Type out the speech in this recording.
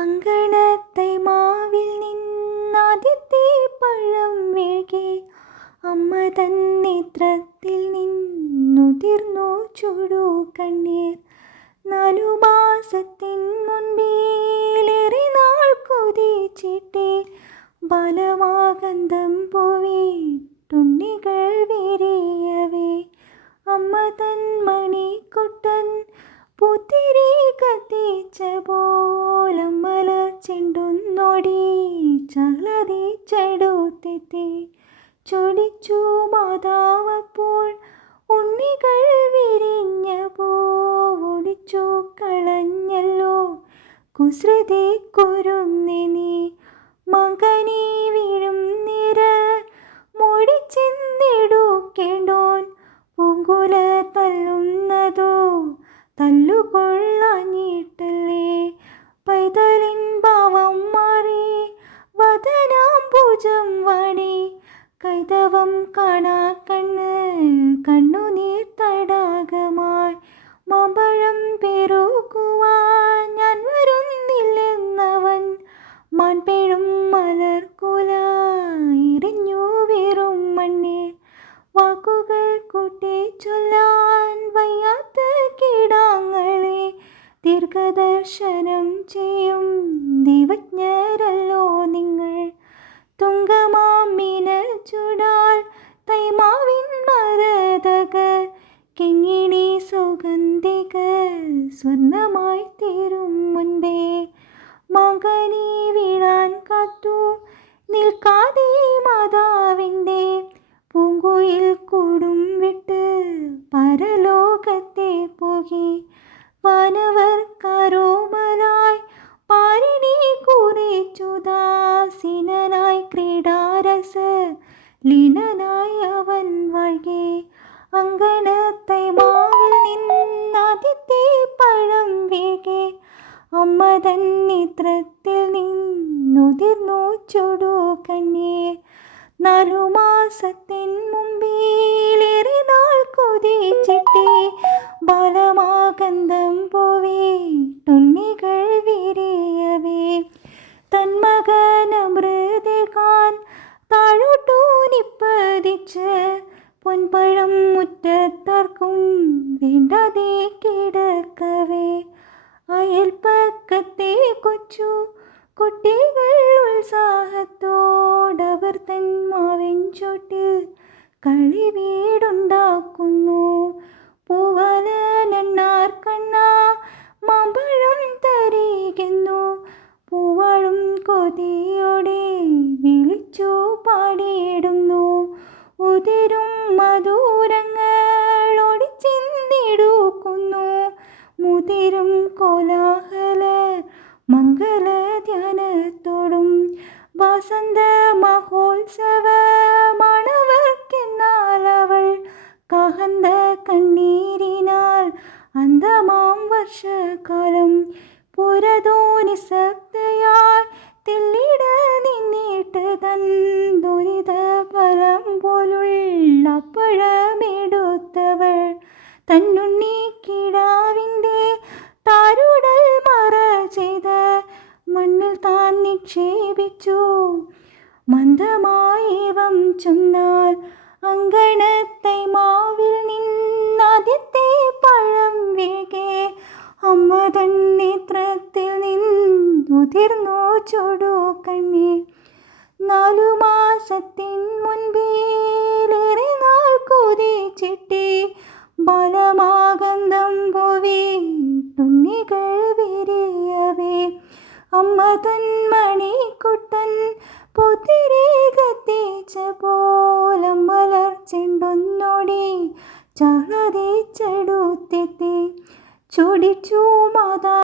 അങ്കണത്തെ മാവിൽ നിന്നാദ്യത്തെ പഴം വീഴെ അമ്മ തൻ നേത്രത്തിൽ നിന്നുതിർന്നു ചുടു കണ്ണീർ. 4 മാസത്തിൻ മുൻപിലേറെ നാൾ കൊതിച്ചിട്ടേ ബാലമാകന്തം പൂവിട്ടുണ്ണികൾ വിരിയവേ അമ്മ തൻ മണിക്കുട്ടൻ പൂത്തിരി കത്തിച്ച പോലമ്മല ചെണ്ടുന്നോടി ചളതിച്ചെടുത്തെത്തി ചൊടിച്ചു മാതാവപ്പോൾ ഉണ്ണികൾ വിരിഞ്ഞ പൂവൊടിച്ചു കളഞ്ഞല്ലോ കുസൃതി കുരുന്നി നീ. മകനീ വീഴും നിര മുടിച്ചെന്തെടുക്കേണ്ടോൻ പൂങ്കുല തല്ലുന്നതോ തല്ലുകൊള്ളാഞ്ഞിട്ടല്ലേ. പൈതലിൻ ഭാവം മാറി വദനാംബുജം വാടി കൈതവം കാണാ കണ്ണ് കണ്ണുനീർ തടാകമായി. മാമ്പഴം പെരുകുവാൻ ഞാൻ വരുന്നില്ലെന്നവൻ മാൻപെഴും മലർക്കുല എറിഞ്ഞു വീറും മണ്ണിൽ. വാക്കുകൾ കൂട്ടി ചൊല്ലാൻ വയ്യാത്ത കീടാങ്ങളെ ദീർഘദർശനം ചെയ്യും ദൈവജ്ഞരല്ലോ നിങ്ങൾ. തുങ്കമാമീന ചുടാൽ തൈമാവിൻ മരതകൾ കിങ്ങിണി സുഗന്ധിക സ്വർണമായി തീരും മുൻപേ മകനീ വീഴാൻ കാത്തു നിൽക്കാതെ മാതാവിൻ്റെ പൂങ്കുയിൽ കൂടും വിട്ട് പരലോകത്തെ പോകി. വാനവർ കാരോമലായി പാരിണി കുറിച്ചു ദാസീനനായി ക്രീഡാരസ ലീനനായി അവൻ വാഴ്കെ. അങ്കണത്തെ മാവിൽ നിന്നാദ്യത്തെ പഴം വീഴെ അമ്മ തൻ നേത്രത്തിൽ നിന്നുതിർന്നു ചുടു കണ്ണീർ. 4 മാസത്തിൻ മുമ്പിലേറെ നാൾ കൊതിച്ചിട്ടേ ബാലമാകന്തം പൂവിട്ടുണ്ണികൾ വിരിയവേ തൻ മകനമൃതകാൻ താഴോട്ടു നിപ്പതിച്ച് പൊൻപഴം മുറ്റത്താർക്കും വേണ്ടാതെ കിടക്കവേ. അയൽപ്പക്കത്തെ കൊച്ചു കുട്ടികൾ ഉത്സാഹത്തോടവർ തൻ മാവിൻ ചോട്ടിൽ കളി വീടുണ്ടാക്കുന്നു. പൂവലനണ്ണാർ കണ്ണ മാമ്പഴം തരികെന്നു പൂവാളും കൊതിയോടെ വിളിച്ചു പാടിയിടുന്നു. ഉതിരും മധുരങ്ങൾ ഓടിച്ചെന്നെടുക്കുന്നു മുതിരും കോലാഹല മംഗള ധ്യാനത്തോടും. വസന്ത മഹോത്സവമാണവർക്കെന്നാൽ അവൾ കാഹന്ത കണ്ണീരിനാൽ അന്തമാം വർഷകാലം പുരതോ നിസ്സക്തയായി തെല്ലിട നിന്നിട്ട് തൻ ദുരിത ഫലം പോലുള്ള പഴമെടുത്തവൾ തന്നുണ്ണി കിടാവിൻ്റെ താരുടൽ മറ ചെയ്ത് മണ്ണിൽ താൻ നിക്ഷേപിച്ചു. മന്ദമായേവം ചൊന്നാൽ അങ്കണത്തെ മാവിൽ നിന്നാദ്യത്തെ പഴം വീഴെ അമ്മ തൻ നേത്രത്തിൽ നിന്നുതിർന്നു ചുടു കണ്ണീർ. 4 മാസത്തിൻ മുൻപിലേറെ നാൾ കൊതിച്ചിട്ടേ ബാലമാകന്തം പൂവിട്ടുണ്ണികൾ വിരിയവേ അമ്മ തൻ മണിക്കുട്ടൻ പൂത്തിരി കത്തിച്ച പോലമ്മലർ ചെണ്ടുന്നോടി ചളതിച്ചെടുത്തെത്തി ചൊടിച്ചു മാതാ